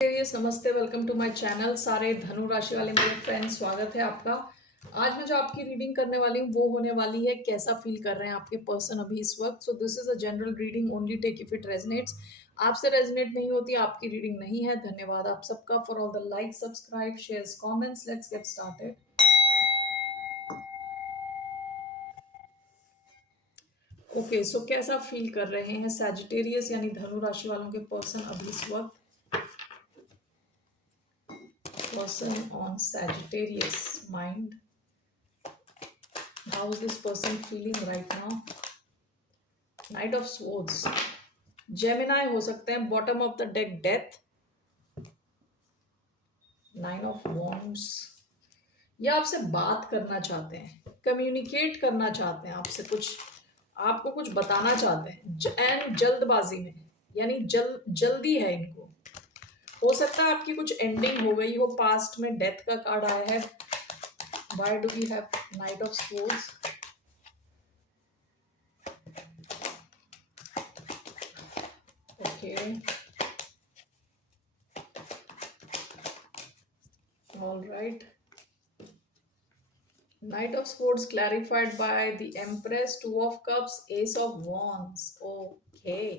Aquarius, नमस्ते, welcome to my channel. सारे धनु राशि वाले मेरे फ्रेंड्स, स्वागत है आपका। आज मैं जो आपकी रीडिंग करने वाली हूँ वो होने वाली है कैसा फील कर रहे हैं आपके पर्सन अभी इस वक्त। So this is a general reading, only take if it resonates. आपसे रेजनेट नहीं होती, आपकी रीडिंग नहीं है। धन्यवाद आप सबका for all the like, subscribe, shares, comments. Let's get started. Okay, so कैसा फील कर रहे हैं सैजिटेरियस यानी धनु राशि वालों के पर्सन अभी इस वक्त। Person on Sagittarius mind. How is this person feeling right now? Knight of Swords. Gemini हो सकते हैं। Bottom of the deck Death. Nine of Wands. ये आपसे बात करना चाहते हैं, कम्युनिकेट करना चाहते हैं आपसे, कुछ आपको कुछ बताना चाहते हैं एंड जल्दबाजी में, यानी जल्दी है इनको। हो सकता है आपकी कुछ एंडिंग हो गई हो, पास्ट में डेथ का कार्ड आया है। Why do we have Knight of Swords? Okay. All right. Knight of Swords clarified by the Empress, Two of Cups, Ace of Wands. Okay.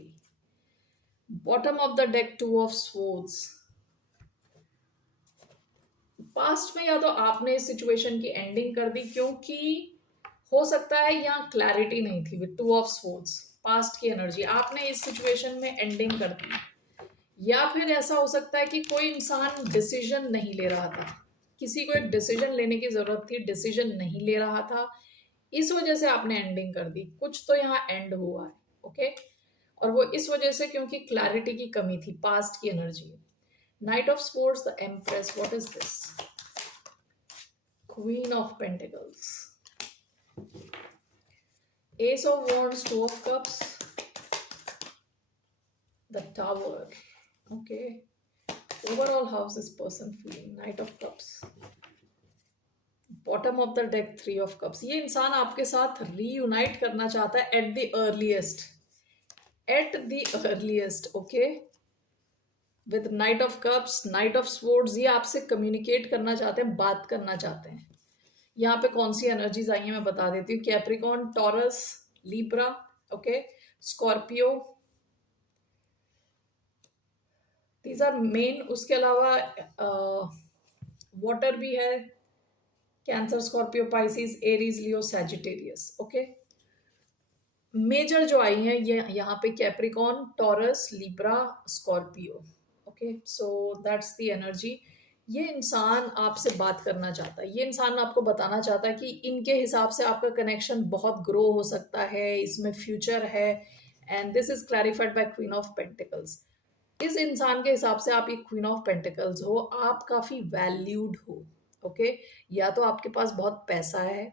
Bottom of the deck, Two of Swords. Past में या तो आपने इस situation की ending कर दी, क्योंकि हो सकता है यहाँ क्लैरिटी नहीं थी with two of sports. Past की एनर्जी आपने इस सिचुएशन में एंडिंग कर दी, या फिर ऐसा हो सकता है कि कोई इंसान डिसीजन नहीं ले रहा था, किसी को एक डिसीजन लेने की जरूरत थी, डिसीजन नहीं ले रहा था, इस वजह से आपने एंडिंग कर दी। कुछ तो यहाँ एंड हुआ है। ओके, और वो इस वजह से क्योंकि क्लैरिटी की कमी थी, पास्ट की energy. Night of sports, the empress, what is this? Queen of pentacles, S of wands, to of cups, the tower. Okay, overall how's this person feeling? Knight of cups, bottom of the deck, Three of cups. ये इंसान आपके साथ reunite करना चाहता है at the earliest, okay, with night of cups, night of swords. ये आपसे communicate करना चाहते हैं, बात करना चाहते हैं। यहाँ पे कौन सी एनर्जीज आई हैं मैं बता देती हूँ। Capricorn, Taurus, Libra, okay, Scorpio, these are main. उसके अलावा वाटर भी है, Cancer, Scorpio, Pisces, Aries, Leo, Sagittarius. Okay, major जो आई हैं ये यहाँ पे Capricorn, Taurus, Libra, Scorpio. Okay, so that's the energy. ये इंसान आपसे बात करना चाहता है, ये इंसान आपको बताना चाहता है कि इनके हिसाब से आपका कनेक्शन बहुत ग्रो हो सकता है, इसमें फ्यूचर है। And this is clarified by queen of pentacles. इस इंसान के हिसाब से आप एक क्वीन ऑफ पेंटिकल्स हो, आप काफी वैल्यूड हो। ओके, या तो आपके पास बहुत पैसा है,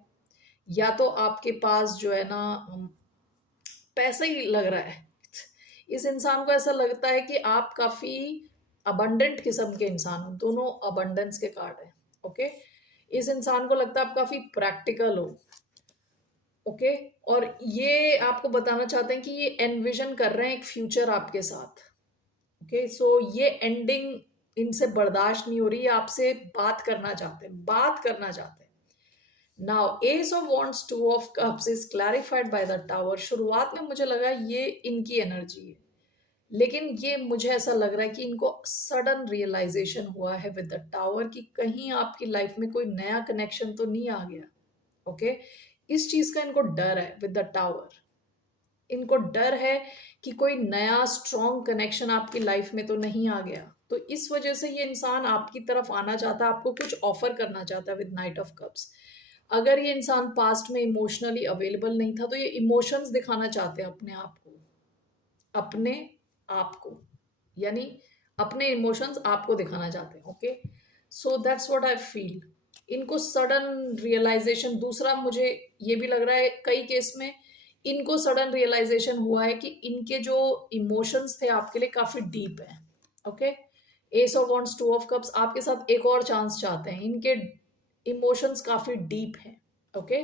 या तो आपके पास जो है ना पैसा ही लग रहा है। इस इंसान को ऐसा लगता है कि आप काफी अबंडेंट किस्म के इंसान हो। दोनों अबंडेंस के कार्ड है। ओके, इस इंसान को लगता है आप काफी प्रैक्टिकल हो। ओके, और ये आपको बताना चाहते हैं कि ये एनविजन कर रहे हैं एक फ्यूचर आपके साथ। ओके, सो ये एंडिंग इनसे बर्दाश्त नहीं हो रही है, आपसे बात करना चाहते हैं, बात करना चाहते हैं। Now S of wands, to of cups is clarified by the tower. शुरुआत में मुझे लगा ये इनकी एनर्जी है, लेकिन ये मुझे ऐसा लग रहा है कि इनको सडन रियलाइजेशन हुआ है विद द टावर कि कहीं आपकी लाइफ में कोई नया कनेक्शन तो नहीं आ गया। ओके, इस चीज का इनको डर है विद द टावर। इनको डर है कि कोई नया स्ट्रॉन्ग कनेक्शन आपकी लाइफ में तो नहीं आ गया, तो इस वजह से ये इंसान आपकी तरफ आना चाहता है, आपको कुछ ऑफर करना चाहता है विद नाइट ऑफ कप्स। अगर ये इंसान पास्ट में इमोशनली अवेलेबल नहीं था, तो ये इमोशंस दिखाना चाहते हैं अपने आप को, अपने आप को, यानी अपने इमोशंस आपको दिखाना चाहते हैं। Okay, so that's what I feel. इनको सडन रियलाइजेशन, दूसरा मुझे ये भी लग रहा है कई केस में इनको सडन रियलाइजेशन हुआ है कि इनके जो इमोशंस थे आपके लिए काफी डीप हैं। Okay, S of wands, to of cups, आपके साथ एक और चांस चाहते हैं, इनके इमोशंस काफी डीप हैं। ओके,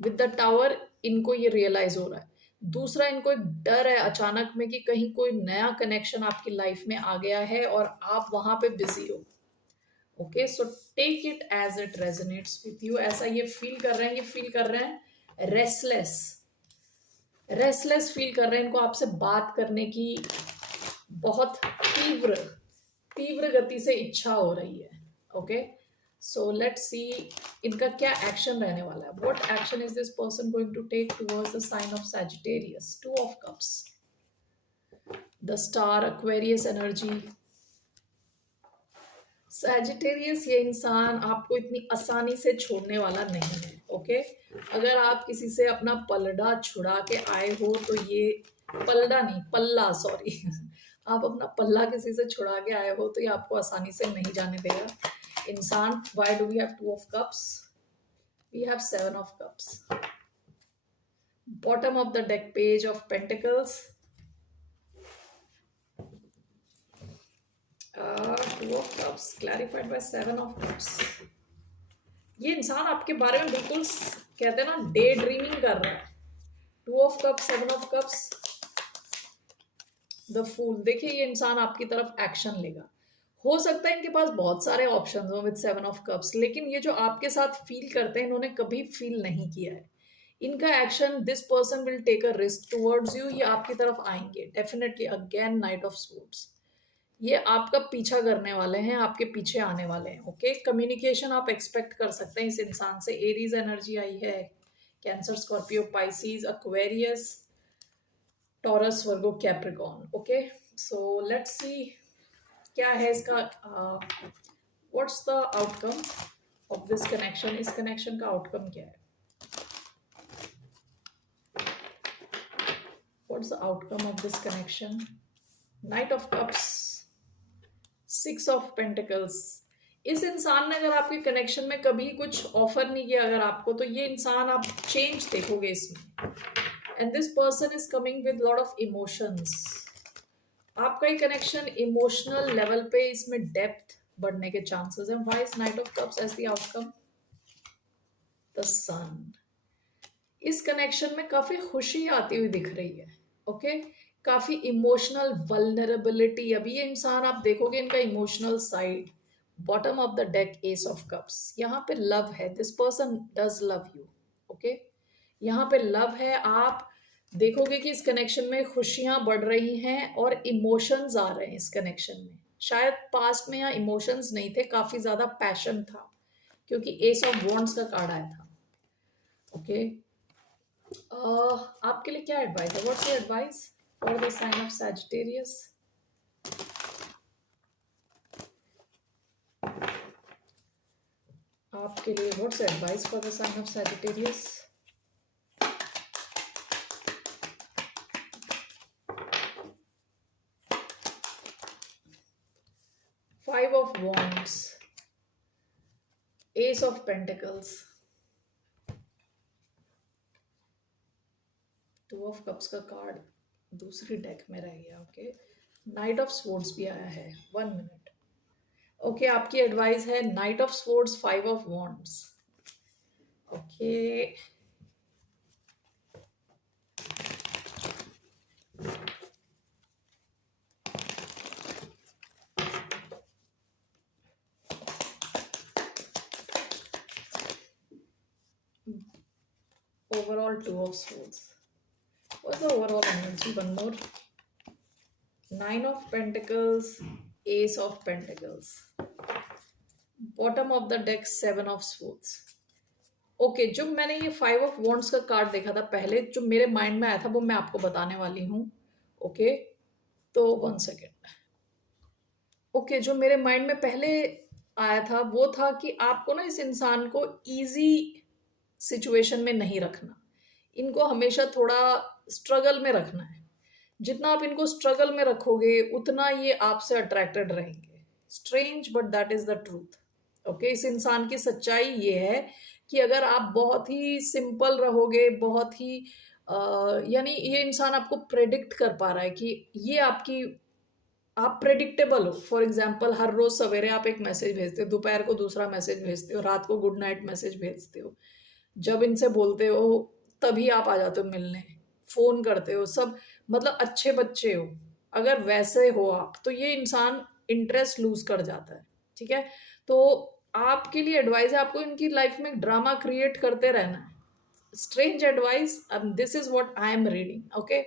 विद द टावर इनको ये रियलाइज हो रहा है। दूसरा, इनको एक डर है अचानक में कि कहीं कोई नया कनेक्शन आपकी लाइफ में आ गया है और आप वहां पे बिजी हो। Okay, so take it as it resonates with you. ऐसा ये फील कर रहे हैं, ये फील कर रहे हैं रेस्टलेस, रेस्टलेस फील कर रहे हैं। इनको आपसे बात करने की बहुत तीव्र तीव्र गति से इच्छा हो रही है। ओके, सो लेट्स सी इनका क्या एक्शन रहने वाला है। What action is this person going to take towards the sign of Sagittarius? Two of cups, the star, Aquarius energy. Sagittarius, ये इंसान आपको इतनी आसानी से छोड़ने वाला नहीं है। ओके, अगर आप किसी से अपना पलड़ा छुड़ा के आए हो तो ये पलड़ा नहीं, पल्ला, सॉरी आप अपना पल्ला किसी से छुड़ा के आए हो तो ये आपको आसानी से नहीं जाने देगा इंसान। Why do we have two of cups? We have seven of cups. Bottom of the deck, page of pentacles, two of cups clarified by seven of cups. ये इंसान आपके बारे में बिल्कुल कहते हैं ना, डे ड्रीमिंग कर रहा है। Two of cups, seven of cups, the fool. देखिए ये इंसान आपकी तरफ एक्शन लेगा। हो सकता है इनके पास बहुत सारे ऑप्शंस हो विद सेवन ऑफ कप्स, लेकिन ये जो आपके साथ फील करते हैं इन्होंने कभी फील नहीं किया है। इनका action, this person will take a risk towards you. ये आपकी तरफ आएंगे definitely. Again knight of swords, ये आपका पीछा करने वाले हैं, आपके पीछे आने वाले हैं। ओके, कम्युनिकेशन आप एक्सपेक्ट कर सकते हैं इस इंसान से। एरीज एनर्जी आई है, Cancer, Scorpio, Pisces, Aquarius, taurus, Virgo, Capricorn. Okay, so let's see क्या है इसका, what's the outcome of this connection. इस कनेक्शन का आउटकम क्या है? What's the outcome of this connection? Night of cups, six of pentacles. इस इंसान ने अगर आपके कनेक्शन में कभी कुछ ऑफर नहीं किया अगर आपको, तो ये इंसान आप चेंज देखोगे इसमें। And this person is coming with lot of emotions. आपका ही कनेक्शन इमोशनल लेवल पे, इसमें डेप्थ बढ़ने के चांसेस हैं। Why is Knight of Cups as the outcome? The Sun. इस कनेक्शन में काफी खुशी आती हुई दिख रही है। ओके, काफी इमोशनल वल्नरेबिलिटी। अभी ये इंसान आप देखोगे इनका emotional side. Bottom of the deck, S of cups. यहाँ पे लव है, this person does love you. Okay, यहाँ पे लव है। आप देखोगे कि इस कनेक्शन में खुशियां बढ़ रही हैं और इमोशंस आ रहे हैं इस कनेक्शन में। शायद पास्ट में यहाँ इमोशंस नहीं थे, काफी ज्यादा पैशन था, क्योंकि एस ऑफ वॉन्ड्स का कार्ड आया था। ओके, आपके लिए क्या एडवाइस है? What's your advice for the sign of Sagittarius? आपके लिए what's advice for the sign of Sagittarius? Five of wands, ace of pentacles, two of cups का कार्ड दूसरी डेक में रह गया। ओके, नाइट ऑफ स्वॉर्ड्स भी आया है। 1 मिनट। ओके, आपकी एडवाइस है night of swords, five of wands. Okay, overall two of swords. What's the overall energy? One more. Nine of pentacles, ace of pentacles. Bottom of the deck, seven of swords. Okay, जब मैंने ये five of wands का card देखा था पहले, जो मेरे mind में आया था वो मैं आपको बताने वाली हूँ। ओके, तो 1 सेकेंड। ओके, जो मेरे माइंड में पहले आया था वो था कि आपको ना इस इंसान को इजी सिचुएशन में नहीं रखना, इनको हमेशा थोड़ा स्ट्रगल में रखना है। जितना आप इनको स्ट्रगल में रखोगे उतना ये आपसे अट्रैक्टेड रहेंगे। Strange but that is the truth. Okay, इस इंसान की सच्चाई ये है कि अगर आप बहुत ही सिंपल रहोगे, बहुत ही यानी ये इंसान आपको प्रेडिक्ट कर पा रहा है कि ये आपकी, आप प्रेडिक्टेबल हो। फॉर एग्जाम्पल, हर रोज सवेरे आप एक मैसेज भेजते हो, दोपहर को दूसरा मैसेज भेजते हो, रात को गुड नाइट मैसेज भेजते हो। जब इनसे बोलते हो तभी आप आ जाते हो मिलने। फोन करते हो सब, मतलब अच्छे बच्चे हो, अगर वैसे हो आप, तो ये इंसान इंटरेस्ट लूज कर जाता है। ठीक है, तो आपके लिए एडवाइस है, आपको इनकी लाइफ में ड्रामा क्रिएट करते रहना है। Strange advice, this is what I am reading, okay.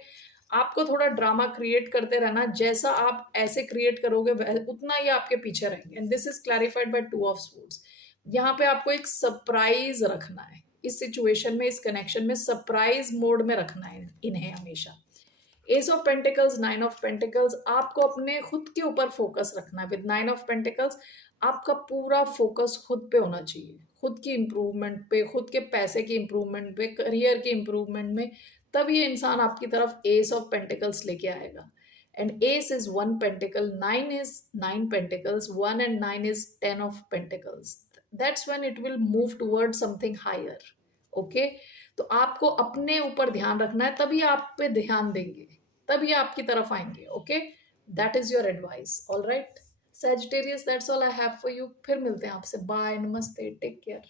आपको थोड़ा ड्रामा क्रिएट करते रहना, जैसा आप ऐसे क्रिएट करोगे उतना ही आपके पीछे रहेंगे। And this is clarified by two of swords. यहाँ पे आपको एक सरप्राइज रखना है इस सिचुएशन में, इस कनेक्शन में सरप्राइज मोड में रखना है इन्हें हमेशा। S of pentacles, nine of pentacles, आपको अपने खुद के ऊपर फोकस रखना है। विद नाइन ऑफ पेंटिकल्स आपका पूरा फोकस खुद पे होना चाहिए, खुद की इंप्रूवमेंट पे, खुद के पैसे की इंप्रूवमेंट पे, करियर की इंप्रूवमेंट में। तब ये इंसान आपकी तरफ एस ऑफ पेंटिकल्स लेके आएगा। And ace is one pentacle, nine is nine pentacles, one and nine is ten of pentacles. That's when it will move toward something higher, okay. तो आपको अपने ऊपर ध्यान रखना है, तभी आप पे ध्यान देंगे, तभी आपकी तरफ आएंगे, okay. That is your advice, all right. Sagittarius, that's all I have for you. फिर मिलते हैं आपसे, बाय, नमस्ते, टेक केयर।